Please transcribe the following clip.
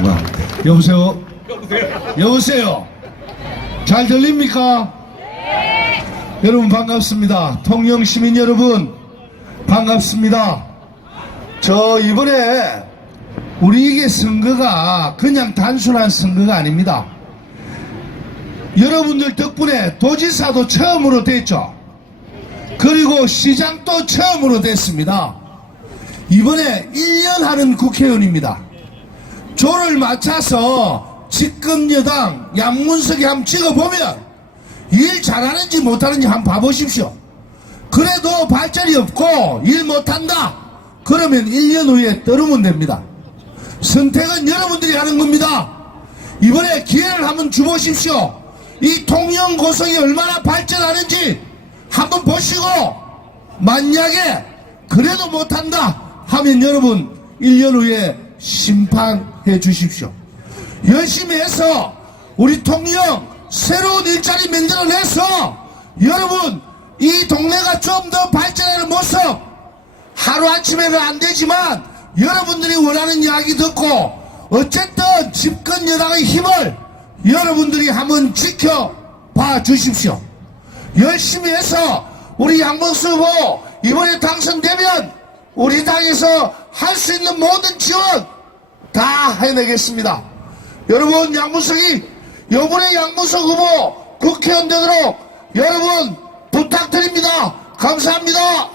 뭐, 여보세요? 여보세요? 잘 들립니까? 여러분 반갑습니다. 통영 시민 여러분 반갑습니다. 저 이번에 우리 이게 선거가 그냥 단순한 선거가 아닙니다. 여러분들 덕분에 도지사도 처음으로 됐죠. 그리고 시장도 처음으로 됐습니다. 이번에 1년 하는 국회의원입니다. 조를 맞춰서 집권 여당 양문석이 한번 찍어보면 일 잘하는지 못하는지 한번 봐보십시오. 그래도 발전이 없고 일 못한다. 그러면 1년 후에 떨으면 됩니다. 선택은 여러분들이 하는 겁니다. 이번에 기회를 한번 주보십시오. 이 통영 고성이 얼마나 발전하는지 한번 보시고 만약에 그래도 못한다 하면 여러분 1년 후에 심판해 주십시오. 열심히 해서 우리 통영 새로운 일자리 만들어내서 여러분 이 동네가 좀 더 발전하는 모습 하루아침에는 안 되지만 여러분들이 원하는 이야기 듣고 어쨌든 집권 여당의 힘을 여러분들이 한번 지켜봐 주십시오. 열심히 해서 우리 양봉수 후보 이번에 당선되면 우리 당에서 할 수 있는 모든 지원 다 해내겠습니다. 여러분 양문석이 요번에 양문석 후보 국회의원 되도록 여러분 부탁드립니다. 감사합니다.